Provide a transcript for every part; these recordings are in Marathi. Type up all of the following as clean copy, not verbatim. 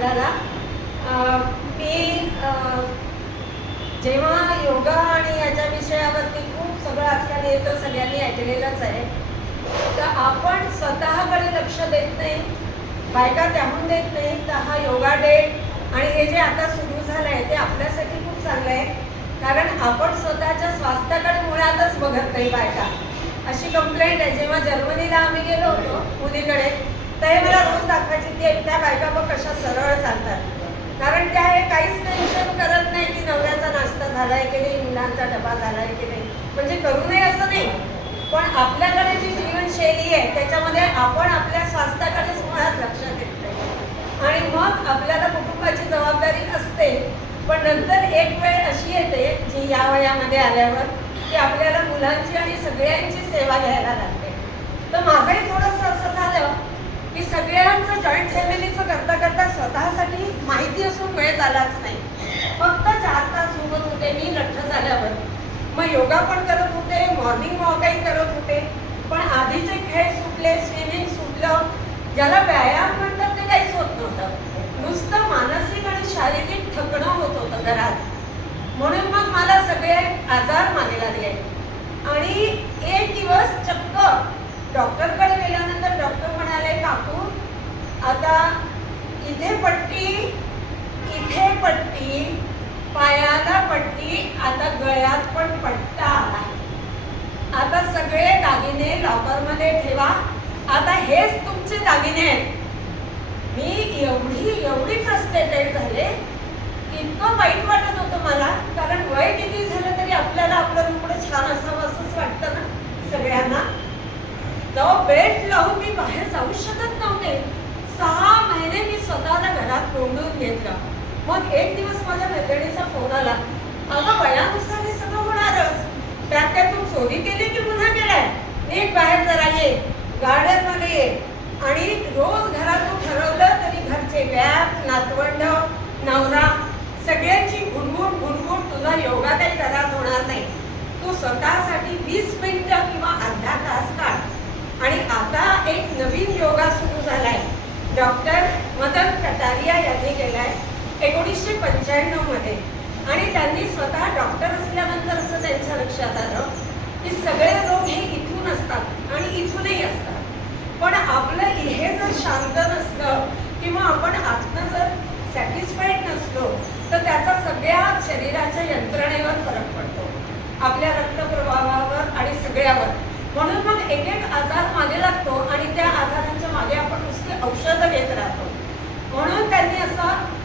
मुलाला. मी जेव्हा योगा आणि याच्या विषयावरती खूप सगळं आजकाल येतं, सगळ्यांनी ऐकलेलंच आहे, तर आपण स्वतःकडे लक्ष देत नाही, बायका त्याहून देत नाही. तर हा योगा डे आणि हे जे आता सुरू झालं आहे ते आपल्यासाठी खूप चांगलं आहे, कारण आपण स्वतःच्या स्वास्थ्याकडे मुळातच बघत नाही बायका. अशी कंप्लेंट आहे. जेव्हा जर्मनीला आम्ही गेलो होतो मुलीकडे, तर हे मला रोज दाखवायची की त्या बायका बघ कशा सरळ चालतात, कारण त्या हे काहीच टेन्शन करत नाही की नवऱ्याचा नाश्ता झालाय की नाही, मुलांचा डबा झालाय की नाही. म्हणजे करू नये असं नाही, पण आपल्याकडे जी जीवनशैली आहे त्याच्यामध्ये आपण आपल्या स्वास्थ्याकडेच मुळात लक्ष देत नाही. आणि मग आपल्याला कुटुंबाची जबाबदारी असते, पण नंतर एक वेळ अशी येते जी या वयामध्ये आल्यावर की आपल्याला मुलांची आणि सगळ्यांची सेवा घ्यायला लागते. तर माझंही थोडंसं असं झालं की सगळ्यांचं जॉईंट फॅमिलीचं करता करता स्वतःसाठी माहिती असून वेळ झालाच नाही. फक्त 4 तास झोपत होते मी लठ्ठ झाल्यावर. मग योगा पण करत होते, मॉर्निंग वॉकही करत होते, पण आधीचे खेळ सुटले, स्विमिंग सुटलं, ज्याला व्यायाम म्हणतात ते काहीच होत नव्हतं. नुसतं मानसिक आणि शारीरिक थकणं होत होतं घरात. म्हणून मग मला सगळे आजार मागे लागले. आणि एक दिवस चक्क डॉक्टरकडे गेल्यानंतर डॉक्टर म्हणाले, काकू आता इथे पट्टी, इथे पट्टी, पायाला पट्टी, आता गळ्यात पण पट्टा आला. आता सगळे दागिने लॉकरमध्ये ठेवा, आता हेच तुमचे दागिने आहेत. मी एवढी फ्रस्ट्रेटेड झाले, इतकं वाईट वाटत होतं मला, कारण वय किती झालं तरी आपल्याला आपलं रूपडं छान असावं असंच वाटतं ना सगळ्यांना. तेव्हा बेल्ट लावून मी बाहेर जाऊ शकत नव्हते. 6 महिने मी स्वतःला घरात कोंडून घेतलं. मग एक दिवस माझ्या मैत्रिणीचा फोन आला, अगं वयानुसार हे सगळं होणारच, त्यात काय तू चोरी केली की गुन्हा केलाय, नीट बाहेर जरा ये, गार्डन मध्ये ये. आणि रोज घरातून ठरवलं तरी घरचे व्याप, नातवंड, नवरा सगळ्यांची घुणघुण तुझा योगा काही घरात होणार नाही, तू स्वतःसाठी 20 मिनिटं किंवा अर्धा तास काढ. आणि आता एक नवीन योगा सुरू झालाय, डॉक्टर मदन कटारिया यांनी केलाय 1995 मध्ये. आणि त्यांनी स्वतः डॉक्टर असल्यानंतर असं त्यांच्या लक्षात आलं की सगळे रोग हे इथून असतात आणि इथूनही असतात, पण आपलं हे जर शांत नसलं किंवा आपण आत्म जर सॅटिस्फाईड नसलो तर त्याचा सगळ्या शरीराच्या यंत्रणेवर फरक पडतो, आपल्या रक्तप्रवाहावर आणि सगळ्यावर. म्हणून मग एक एक आजार मागे लागतो आणि त्या आजारांच्या मागे आपण नुसते औषधं घेत राहतो. म्हणून त्यांनी असं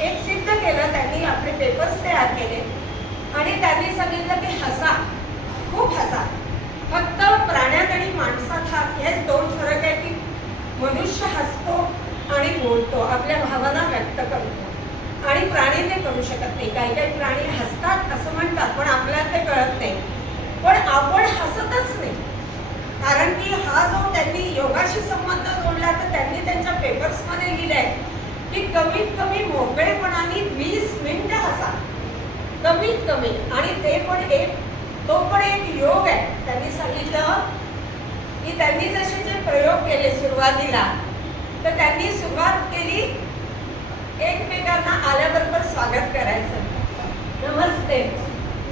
एक सिद्ध केलं, त्यांनी आपले पेपर्स तयार केले आणि त्यांनी सांगितलं की हसा, खूप हसा. फक्त प्राण्यात आणि माणसात हेच 2 फरक आहे की मनुष्य हसतो आणि बोलतो, आपल्या भावना व्यक्त करतो, आणि प्राणी ते करू शकत नाही. काही काही प्राणी हसतात असं म्हणतात, पण आपल्याला ते कळत नाही. पण आपण हसतच नाही, कारण की हा जो त्यांनी योगाशी संबंध जोडला, तर त्यांनी त्यांच्या पेपर्समध्ये लिहिलंय की कमीत कमी मोकळेपणाने 20 मिनिटं हसा, कमीत कमी. आणि ते पण तो पण एक योग आहे. त्यांनी सांगितलं की त्यांनी जसे जे प्रयोग केले सुरुवातीला, तर त्यांनी सुरुवात केली एकमेकांना आल्याबरोबर स्वागत करायचं, नमस्ते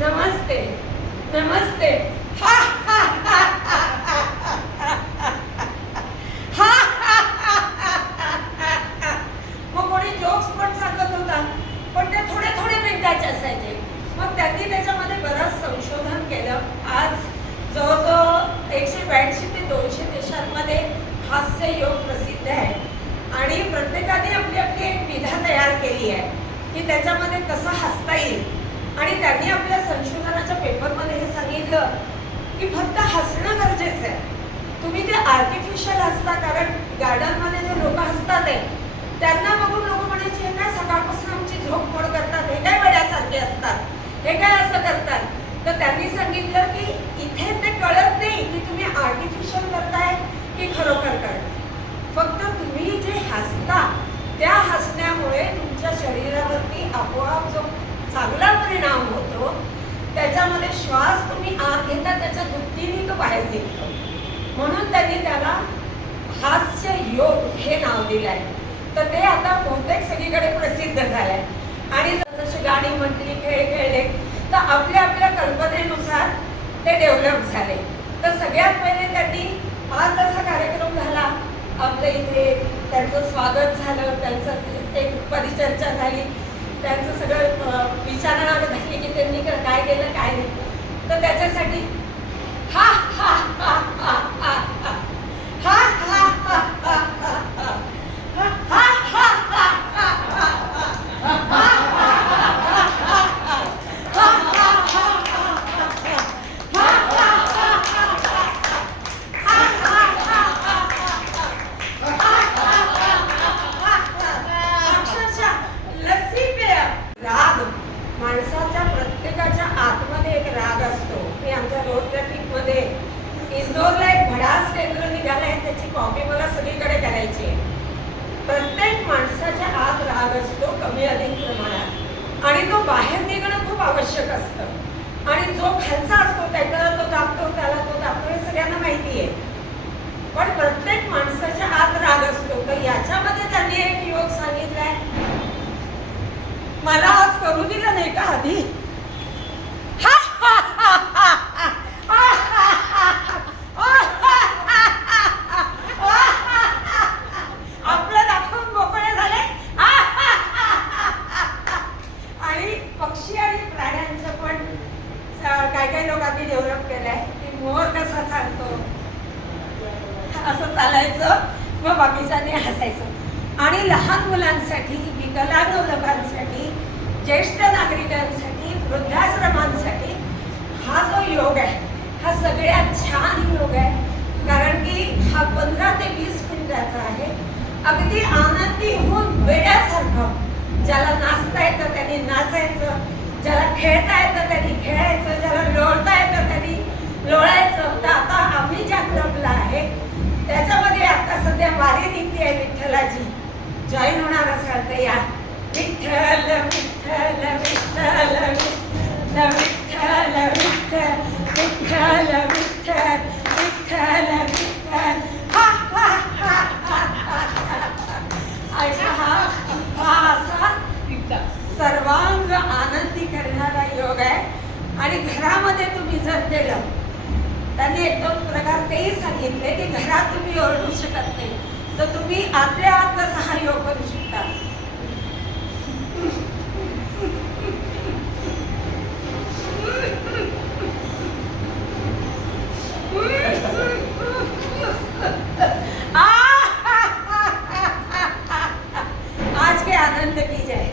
नमस्ते नमस्ते, हा हा हा हा हा हा हा. मग कोणी जोक्स पण सांगत होता, पण ते थोडे थोडे मिनिटाचे असायचे. मग त्यांनी त्याच्यामध्ये बरंच संशोधन केलं. आज जवळजवळ 182 ते 200 देशांमध्ये हास्य योग प्रसिद्ध आहे आणि प्रत्येकाने आपली आपली एक विधा तयार केली आहे की त्याच्यामध्ये कसं हसता येईल. आणि त्यांनी आपल्या संशोधनाच्या पेपरमध्ये हे सांगितलं की फक्त हसणं गरजेचं आहे. तुम्ही ते आर्टिफिशियल हसता, कारण गार्डनमध्ये जे लोक हसतात त्यांना बघून लोक म्हणायचे, हे काय सकाळपासून आमची झोप मोड करतात, हे काय वेड्यासारखे असतात, हे काय असं करतात. तर त्यांनी सांगितलं की इथे ते कळत नाही की तुम्ही आर्टिफिशियल करताय की खरोखर करताय. फक्त तुम्ही जे हसता त्या हसण्यामुळे तुमच्या शरीरावरती आपोआप जो चांगला परिणाम होतो, त्याच्यामध्ये श्वास तुम्ही आत घेता त्याच्या दुपटीने तो बाहेर निघतो. म्हणून त्यांनी त्याला हास्य योग हे नाव दिलंय. तर ते आता बहुतेक एक सगळीकडे प्रसिद्ध झालाय. आणि जशी गाणी म्हटली, खेळ खेळले, तर आपल्या आपल्या कल्पनेनुसार ते डेव्हलप झाले. तर सगळ्यात पहिले त्यांनी आज जसा कार्यक्रम झाला आपल्या इथे, त्यांचं स्वागत झालं, त्यांचं एक परिचर्चा झाली, त्यांचं सगळं विचारणा झाली की त्यांनी काय केलं काय नाही. तर त्याच्यासाठी हा हा हा हा हा हा हा हा हा हा माणसाच्या प्रत्येकाच्या आतमध्ये एक राग असतो. मी आमच्या रोड ट्रॅफिकमध्ये इंदोरला एक भडास केंद्र निघालं आहे, त्याची कॉपी मला सगळीकडे करायची आहे. प्रत्येक माणसाच्या आत राग असतो कमी अधिक प्रमाणात, आणि तो बाहेर निघणं खूप आवश्यक असतं. आणि जो खालचा असतो त्याला तो दाबतो, त्याला तो दाबतो, हे सगळ्यांना माहिती आहे. पण प्रत्येक माणसाच्या आत राग असतो. तर याच्यामध्ये त्यांनी एक योग सांगितलाय, मला आज करू दिलं नाही का आधी? आपलं दाखवून मोकळे झाले. आणि पक्षी आणि प्राण्यांचं पण काय काय लोकांनी डेव्हलप केलंय की मोर कसा चालतो असं चालायचं, मग बाकीच्यांनी हसायचं. आणि लहान मुलांसाठी, विकलांग लोकांसाठी, ज्येष्ठ नागरिकांसाठी, वृद्धाश्रमांसाठी हा जो योग आहे हा सगळ्यात छान योग आहे. कारण की हा 15 ते 20 मिनिटाचा आहे. अगदी आनंदी होऊन वेड्यासारखं, ज्याला नाचता येतं त्यांनी नाचायचं, ज्याला खेळता येतं त्यांनी खेळायचं, ज्याला लोळता येतं त्यांनी लोळायचं. तर आता आम्ही ज्या क्लबला आहे त्याच्यामध्ये आता सध्या वारी निघते आहे विठ्ठलाची. जॉईन होणार असाल तर या. विठ्ठल विठ्ठल विठ्ठल विठ्ठल विठ्ठल विठ्ठल विठ्ठल विठ्ठल विठ्ठल हा हा हा हा हा असा सर्वांग आनंदी करणारा योग आहे. आणि घरामध्ये तुम्ही जर केलं, त्यांनी एक दोन प्रकार तेही सांगितले की घरात तुम्ही ओरडू शकत नाही, तर तुम्ही आतल्या आत कसा हा योग करू शकता. आज के आनंद की जाए.